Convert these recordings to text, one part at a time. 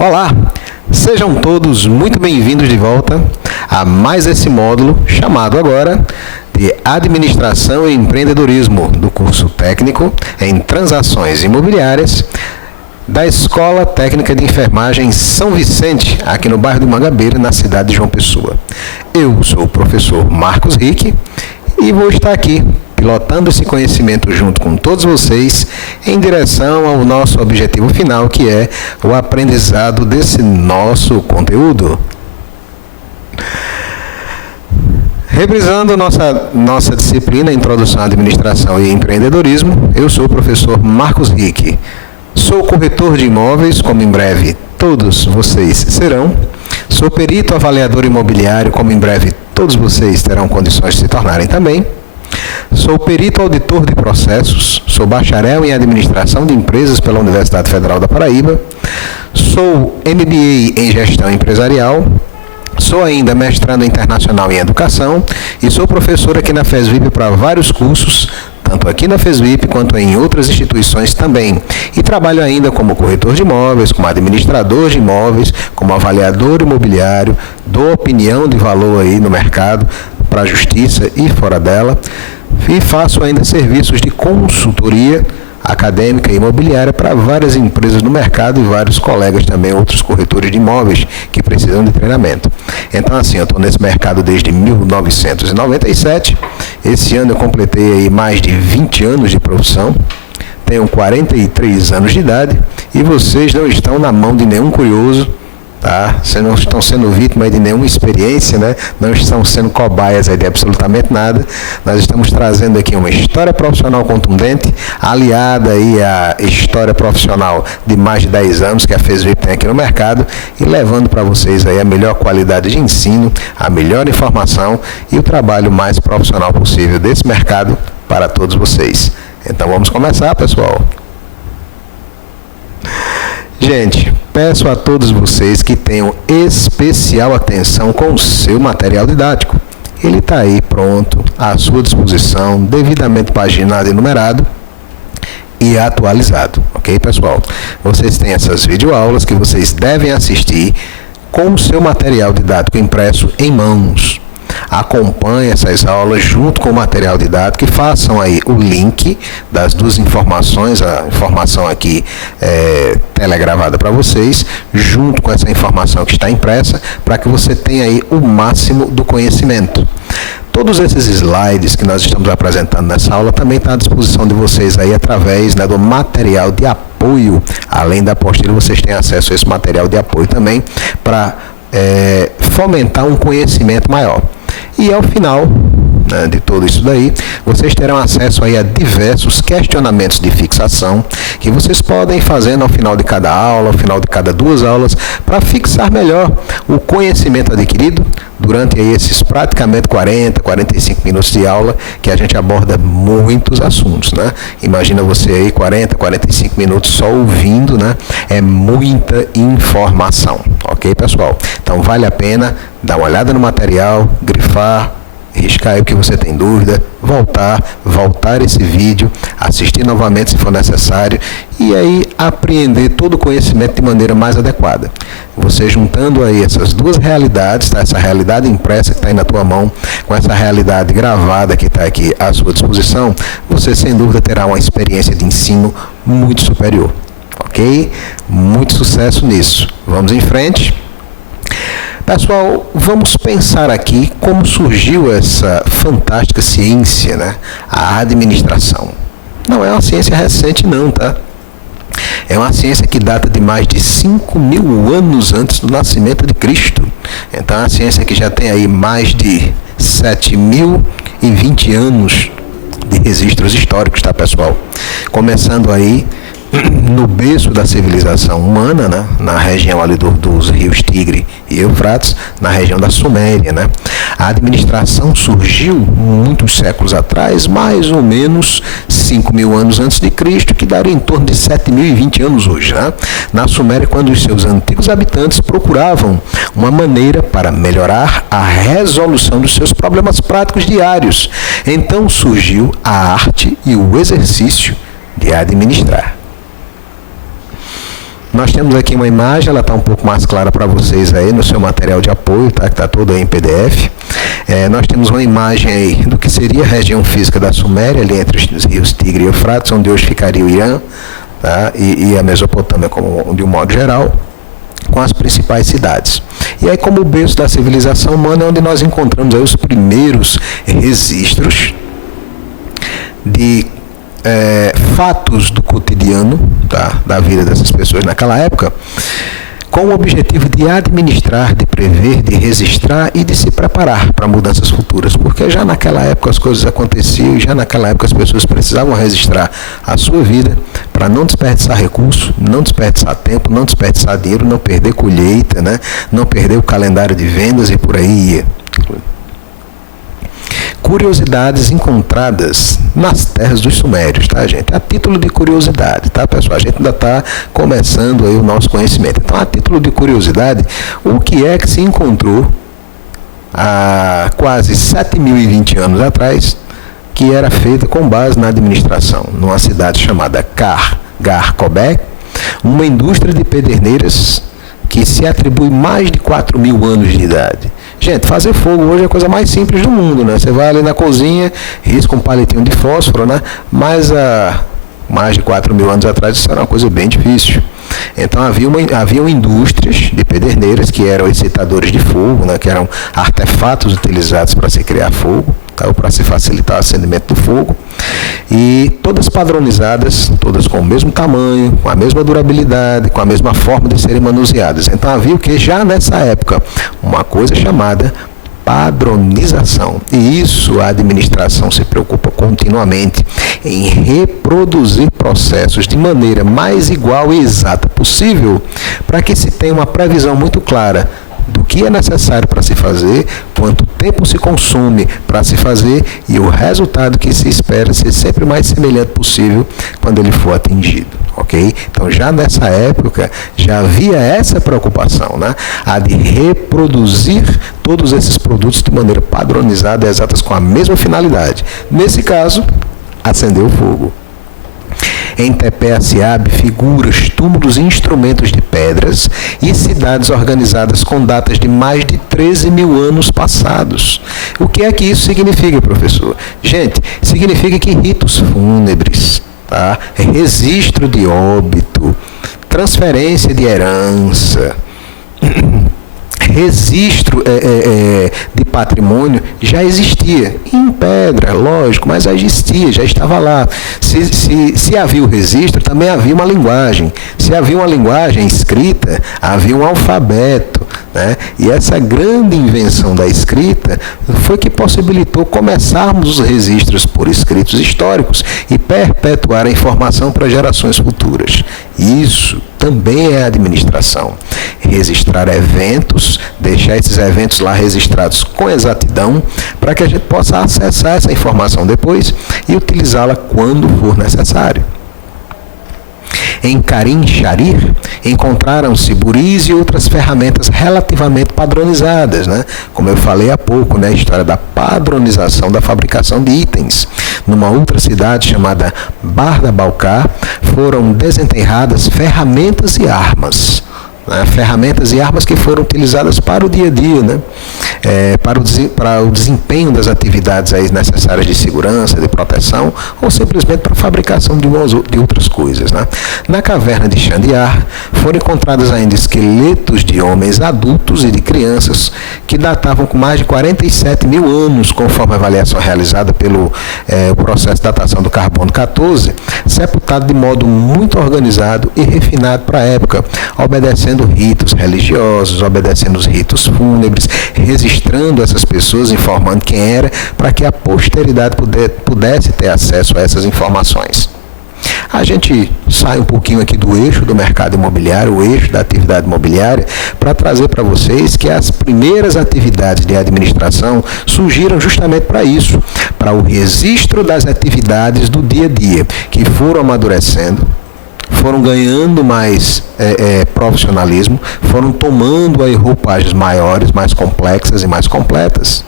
Olá, sejam todos muito bem-vindos de volta a mais esse módulo chamado agora de Administração e Empreendedorismo do curso técnico em Transações Imobiliárias da Escola Técnica de Enfermagem São Vicente, aqui no bairro de Mangabeira, na cidade de João Pessoa. Eu sou o professor Marcos Rick e vou estar aqui pilotando esse conhecimento junto com todos vocês em direção ao nosso objetivo final, que é o aprendizado desse nosso conteúdo. Reprisando nossa disciplina Introdução à Administração e Empreendedorismo, eu sou o professor Marcos Rick. Sou corretor de imóveis, como em breve todos vocês serão. Sou perito avaliador imobiliário, como em breve todos vocês terão condições de se tornarem também. Sou perito auditor de processos, sou bacharel em administração de empresas pela Universidade Federal da Paraíba, sou MBA em gestão empresarial, sou ainda mestrando internacional em educação e sou professor aqui na FESVIP para vários cursos, tanto aqui na FESVIP quanto em outras instituições também. E trabalho ainda como corretor de imóveis, como administrador de imóveis, como avaliador imobiliário, dou opinião de valor aí no mercado, para a justiça e fora dela, e faço ainda serviços de consultoria acadêmica e imobiliária para várias empresas no mercado e vários colegas também, outros corretores de imóveis que precisam de treinamento. Então, assim, eu estou nesse mercado desde 1997, esse ano eu completei aí mais de 20 anos de profissão, tenho 43 anos de idade e vocês não estão na mão de nenhum curioso, tá? Vocês não estão sendo vítimas de nenhuma experiência, né? Não estão sendo cobaias aí de absolutamente nada. Nós estamos trazendo aqui uma história profissional contundente, aliada aí à história profissional de mais de 10 anos que a FESVIP tem aqui no mercado e levando para vocês aí a melhor qualidade de ensino, a melhor informação e o trabalho mais profissional possível desse mercado para todos vocês. Então vamos começar, pessoal. Gente, peço a todos vocês que tenham especial atenção com o seu material didático. Ele está aí pronto, à sua disposição, devidamente paginado e numerado e atualizado, ok, pessoal? Vocês têm essas videoaulas que vocês devem assistir com o seu material didático impresso em mãos. Acompanhem essas aulas junto com o material didático e façam aí o link das duas informações, a informação aqui telegravada para vocês, junto com essa informação que está impressa, para que você tenha aí o máximo do conhecimento. Todos esses slides que nós estamos apresentando nessa aula também estão à disposição de vocês aí através, né, do material de apoio. Além da apostila, vocês têm acesso a esse material de apoio também para fomentar um conhecimento maior. E ao final, né, de tudo isso daí, vocês terão acesso aí a diversos questionamentos de fixação que vocês podem fazer ao final de cada aula, ao final de cada duas aulas, para fixar melhor o conhecimento adquirido durante aí esses praticamente 40, 45 minutos de aula, que a gente aborda muitos assuntos, né? Imagina você aí 40, 45 minutos só ouvindo, né? É muita informação, ok, pessoal? Então vale a pena dar uma olhada no material, grifar, riscar aí o que você tem dúvida, voltar esse vídeo, assistir novamente se for necessário e aí apreender todo o conhecimento de maneira mais adequada. Você juntando aí essas duas realidades, tá? Essa realidade impressa que está aí na tua mão, com essa realidade gravada que está aqui à sua disposição, você sem dúvida terá uma experiência de ensino muito superior, ok? Muito sucesso nisso. Vamos em frente. Pessoal, vamos pensar aqui como surgiu essa fantástica ciência, né? A administração. Não é uma ciência recente não, tá? É uma ciência que data de mais de 5.000 anos antes do nascimento de Cristo. Então é uma ciência que já tem aí mais de 7.020 anos de registros históricos, tá, pessoal? Começando aí no berço da civilização humana, né? Na região ali dos rios Tigre e Eufrates, na região da Suméria, né? A administração surgiu muitos séculos atrás, mais ou menos 5.000 anos antes de Cristo, que daria em torno de 7.020 anos hoje, né? Na Suméria, quando os seus antigos habitantes procuravam uma maneira para melhorar a resolução dos seus problemas práticos diários. Então surgiu a arte e o exercício de administrar. Nós temos aqui uma imagem, ela está um pouco mais clara para vocês aí no seu material de apoio, tá? Que está todo aí em PDF. Nós temos uma imagem aí do que seria a região física da Suméria, ali entre os rios Tigre e Eufrates, onde hoje ficaria o Irã, tá? E a Mesopotâmia de um modo geral, com as principais cidades. E aí, como o berço da civilização humana, é onde nós encontramos aí os primeiros registros de fatos do cotidiano, tá, da vida dessas pessoas naquela época, com o objetivo de administrar, de prever, de registrar e de se preparar para mudanças futuras, porque já naquela época as coisas aconteciam e já naquela época as pessoas precisavam registrar a sua vida para não desperdiçar recurso, não desperdiçar tempo, não desperdiçar dinheiro, não perder colheita, né? Não perder o calendário de vendas e por aí ia. Curiosidades encontradas nas terras dos sumérios, tá, gente? A título de curiosidade, tá, pessoal? A gente ainda está começando aí o nosso conhecimento. Então, a título de curiosidade, o que é que se encontrou há quase 7.020 anos atrás, que era feita com base na administração, numa cidade chamada Gar-Kobé, uma indústria de pederneiras que se atribui mais de 4.000 anos de idade. Gente, fazer fogo hoje é a coisa mais simples do mundo, né? Você vai ali na cozinha, risca um palitinho de fósforo, né? Mas há mais de 4.000 anos atrás isso era uma coisa bem difícil. Então haviam indústrias de pederneiras que eram excitadores de fogo, né? Que eram artefatos utilizados para se criar fogo, tá? Ou para se facilitar o acendimento do fogo. E todas padronizadas, todas com o mesmo tamanho, com a mesma durabilidade, com a mesma forma de serem manuseadas. Então havia o que já nessa época? Uma coisa chamada padronização. E isso a administração se preocupa continuamente em reproduzir processos de maneira mais igual e exata possível, para que se tenha uma previsão muito clara do que é necessário para se fazer, quanto tempo se consome para se fazer e o resultado que se espera ser sempre mais semelhante possível quando ele for atingido, ok? Então já nessa época já havia essa preocupação, né? A de reproduzir todos esses produtos de maneira padronizada e exatas com a mesma finalidade. Nesse caso, acender o fogo. Em Tepe-Aciabe, figuras, túmulos e instrumentos de pedras e cidades organizadas com datas de mais de 13.000 anos passados. O que é que isso significa, professor? Gente, significa que ritos fúnebres, tá? Registro de óbito, transferência de herança, registro de patrimônio já existia, em pedra, lógico, mas já existia, já estava lá. Se havia o registro, também havia uma linguagem. Se havia uma linguagem escrita, havia um alfabeto, né? E essa grande invenção da escrita foi que possibilitou começarmos os registros por escritos históricos e perpetuar a informação para gerações futuras. Isso também é administração. Registrar eventos, deixar esses eventos lá registrados com exatidão, para que a gente possa acessar essa informação depois e utilizá-la quando for necessário. Em Karim Sharir, encontraram-se buris e outras ferramentas relativamente padronizadas, né? Como eu falei há pouco, né? A história da padronização da fabricação de itens. Numa outra cidade chamada Barda Balkar, foram desenterradas ferramentas e armas. Né? Ferramentas e armas que foram utilizadas para o dia a dia, né? Para o desempenho das atividades aí necessárias de segurança, de proteção, ou simplesmente para a fabricação de outras coisas. Né? Na caverna de Xandiar foram encontrados ainda esqueletos de homens adultos e de crianças que datavam com mais de 47.000 anos, conforme a avaliação realizada pelo processo de datação do carbono 14, sepultado de modo muito organizado e refinado para a época, obedecendo ritos religiosos, obedecendo os ritos fúnebres, registrando essas pessoas, informando quem era, para que a posteridade pudesse ter acesso a essas informações. A gente sai um pouquinho aqui do eixo do mercado imobiliário, o eixo da atividade imobiliária, para trazer para vocês que as primeiras atividades de administração surgiram justamente para isso, para o registro das atividades do dia a dia, que foram amadurecendo, foram ganhando mais profissionalismo, foram tomando aí roupagens maiores, mais complexas e mais completas,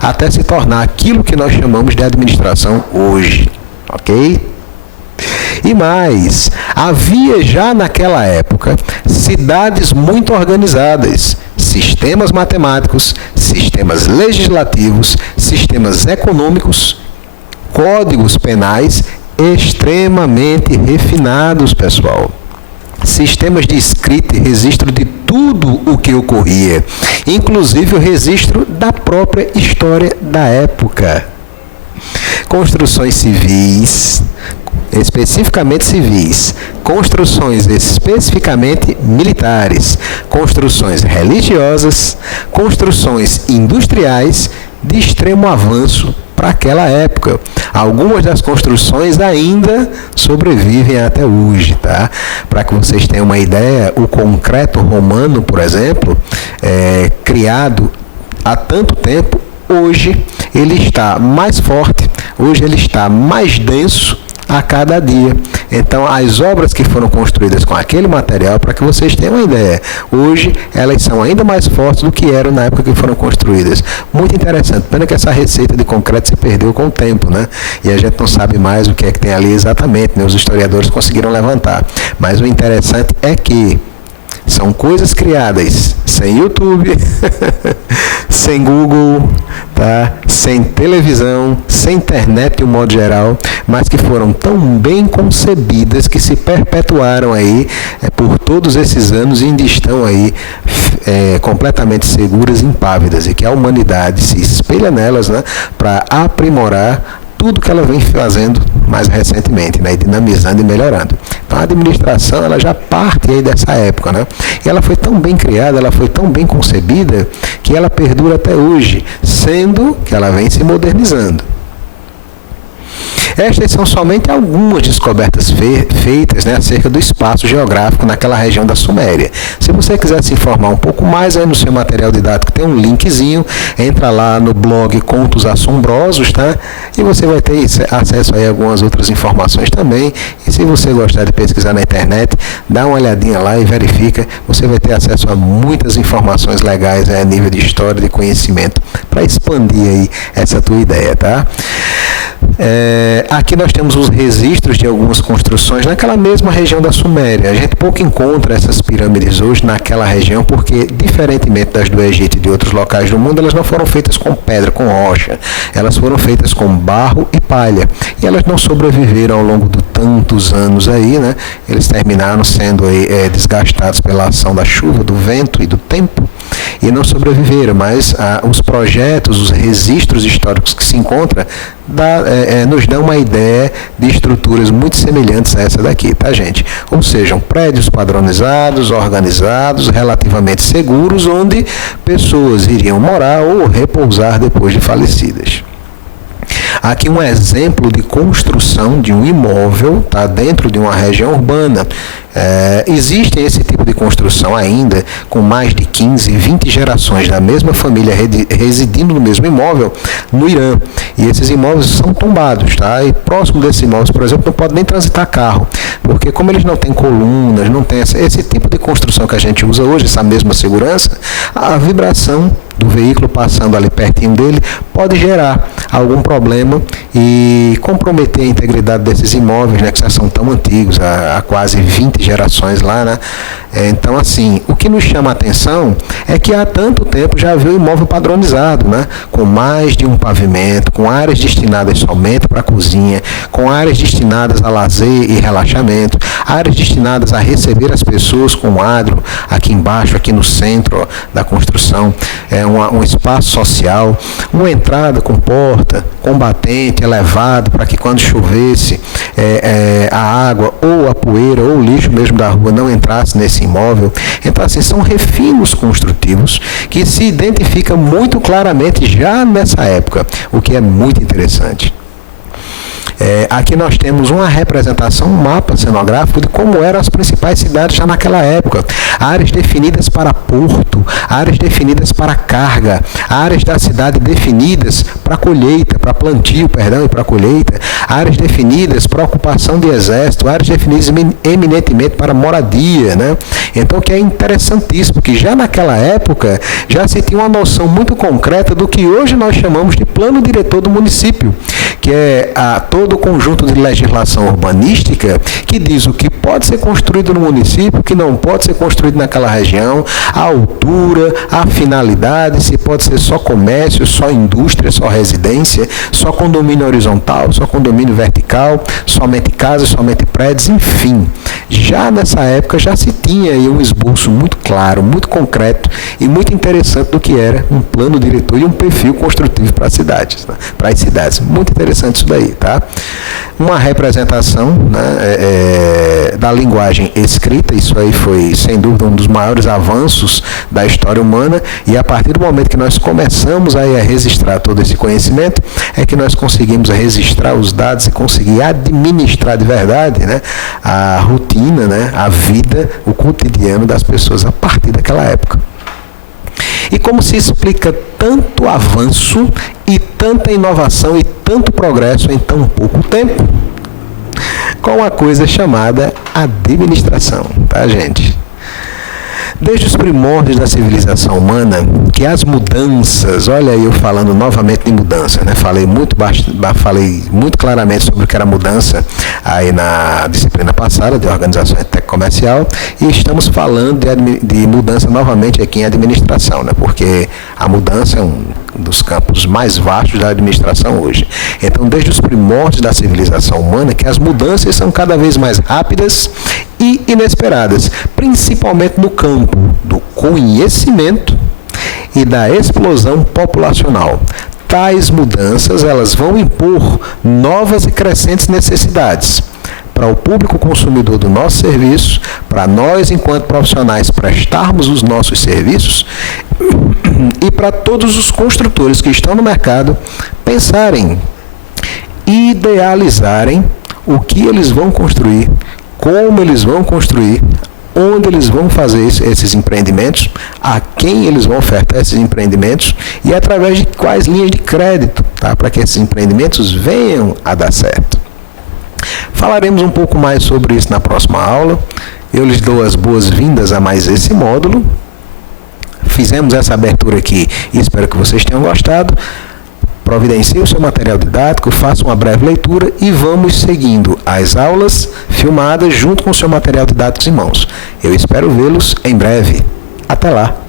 até se tornar aquilo que nós chamamos de administração hoje, ok? E mais, havia já naquela época cidades muito organizadas, sistemas matemáticos, sistemas legislativos, sistemas econômicos, códigos penais extremamente refinados, pessoal. Sistemas de escrita e registro de tudo o que ocorria, inclusive o registro da própria história da época. Construções civis, especificamente civis, construções especificamente militares, construções religiosas, construções industriais de extremo avanço para aquela época. Algumas das construções ainda sobrevivem até hoje, tá? Para que vocês tenham uma ideia, o concreto romano, por exemplo, criado há tanto tempo, hoje ele está mais forte, hoje ele está mais denso a cada dia. Então, as obras que foram construídas com aquele material, para que vocês tenham uma ideia, hoje elas são ainda mais fortes do que eram na época que foram construídas. Muito interessante. Pena que essa receita de concreto se perdeu com o tempo, né? E a gente não sabe mais o que é que tem ali exatamente, né? Os historiadores conseguiram levantar. Mas o interessante é que são coisas criadas sem YouTube, sem Google, tá? Sem televisão, sem internet de um modo geral, mas que foram tão bem concebidas que se perpetuaram aí por todos esses anos e ainda estão aí completamente seguras e impávidas, e que a humanidade se espelha nelas, né, para aprimorar tudo que ela vem fazendo mais recentemente, né, e dinamizando e melhorando. Então a administração, ela já parte aí dessa época, né? E ela foi tão bem criada, ela foi tão bem concebida, que ela perdura até hoje, sendo que ela vem se modernizando. Estas são somente algumas descobertas feitas, né, acerca do espaço geográfico naquela região da Suméria. Se você quiser se informar um pouco mais, aí no seu material didático tem um linkzinho, entra lá no blog Contos Assombrosos, tá? E você vai ter acesso aí a algumas outras informações também. E se você gostar de pesquisar na internet, dá uma olhadinha lá e verifica, você vai ter acesso a muitas informações legais a nível de história, de conhecimento, para expandir aí essa tua ideia, tá? Aqui nós temos os registros de algumas construções naquela mesma região da Suméria. A gente pouco encontra essas pirâmides hoje naquela região porque, diferentemente das do Egito e de outros locais do mundo, elas não foram feitas com pedra, com rocha. Elas foram feitas com barro e palha. E elas não sobreviveram ao longo de tantos anos aí, né? Eles terminaram sendo aí, desgastados pela ação da chuva, do vento e do tempo, e não sobreviveram, mas os projetos, os registros históricos que se encontram nos dão uma ideia de estruturas muito semelhantes a essa daqui, tá, gente? Ou seja, prédios padronizados, organizados, relativamente seguros, onde pessoas iriam morar ou repousar depois de falecidas. Aqui um exemplo de construção de um imóvel, tá, dentro de uma região urbana. Existe esse tipo de construção ainda, com mais de 15, 20 gerações da mesma família residindo no mesmo imóvel no Irã. E esses imóveis são tombados, tá? E próximo desses imóveis, por exemplo, não pode nem transitar carro, porque como eles não têm colunas, não tem esse tipo de construção que a gente usa hoje, essa mesma segurança, a vibração do veículo passando ali pertinho dele pode gerar algum problema e comprometer a integridade desses imóveis, né, que já são tão antigos, há quase 20 gerações lá, né? Então, assim, o que nos chama a atenção é que há tanto tempo já havia um imóvel padronizado, né? Com mais de um pavimento, com áreas destinadas somente para a cozinha, com áreas destinadas a lazer e relaxamento, áreas destinadas a receber as pessoas com adro, aqui embaixo, aqui no centro, ó, da construção, um espaço social, uma entrada com porta, com batente elevado, para que quando chovesse a água ou a poeira ou o lixo mesmo da rua não entrasse nesse imóvel. Então, assim, são refinos construtivos que se identificam muito claramente já nessa época, o que é muito interessante. Aqui nós temos uma representação, um mapa cenográfico de como eram as principais cidades já naquela época. Áreas definidas para porto, áreas definidas para carga, áreas da cidade definidas para colheita, para plantio, e para colheita, áreas definidas para ocupação de exército, áreas definidas eminentemente para moradia, né? Então, que é interessantíssimo, que já naquela época já se tinha uma noção muito concreta do que hoje nós chamamos de plano diretor do município, que é todo todo o conjunto de legislação urbanística que diz o que pode ser construído no município, o que não pode ser construído naquela região, a altura, a finalidade, se pode ser só comércio, só indústria, só residência, só condomínio horizontal, só condomínio vertical, somente casas, somente prédios, enfim. Já nessa época já se tinha aí um esboço muito claro, muito concreto e muito interessante do que era um plano diretor e um perfil construtivo para as cidades, né? Para as cidades. Muito interessante isso daí, tá? Uma representação, né, da linguagem escrita, isso aí foi, sem dúvida, um dos maiores avanços da história humana, e a partir do momento que nós começamos aí a registrar todo esse conhecimento, é que nós conseguimos registrar os dados e conseguir administrar de verdade, né, a rotina, né, a vida, o cotidiano das pessoas a partir daquela época. E como se explica tanto avanço e tanta inovação e tanto progresso em tão pouco tempo? Com uma coisa chamada administração, tá, gente? Desde os primórdios da civilização humana, que as mudanças, olha aí eu falando novamente de mudança, né? Falei muito claramente sobre o que era mudança aí na disciplina passada de organização comercial, e estamos falando de mudança novamente aqui em administração, né? Porque a mudança é um dos campos mais vastos da administração hoje. Então, desde os primórdios da civilização humana, que as mudanças são cada vez mais rápidas e inesperadas, principalmente no campo do conhecimento e da explosão populacional. Tais mudanças, elas vão impor novas e crescentes necessidades para o público consumidor do nosso serviço, para nós, enquanto profissionais, prestarmos os nossos serviços, e para todos os construtores que estão no mercado pensarem, idealizarem o que eles vão construir, como eles vão construir, onde eles vão fazer esses empreendimentos, a quem eles vão ofertar esses empreendimentos e através de quais linhas de crédito, tá? Para que esses empreendimentos venham a dar certo. Falaremos um pouco mais sobre isso na próxima aula. Eu lhes dou as boas-vindas a mais esse módulo. Fizemos essa abertura aqui e espero que vocês tenham gostado. Providencie o seu material didático, faça uma breve leitura e vamos seguindo as aulas filmadas junto com o seu material didático em mãos. Eu espero vê-los em breve. Até lá!